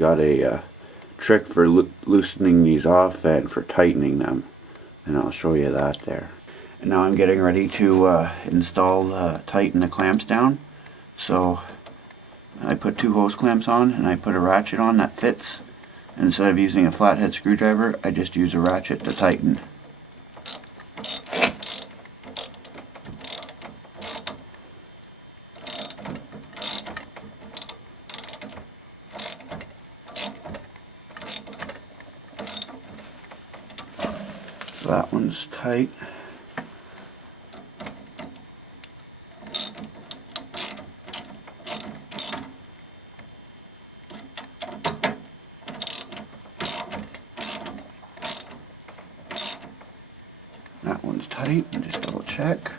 got a trick for loosening these off and for tightening them, and I'll show you that there. And now I'm getting ready to tighten the clamps down. So I put 2 hose clamps on and I put a ratchet on that fits. And instead of using a flathead screwdriver, I just use a ratchet to tighten. So that one's tight. That one's tight, and just double check.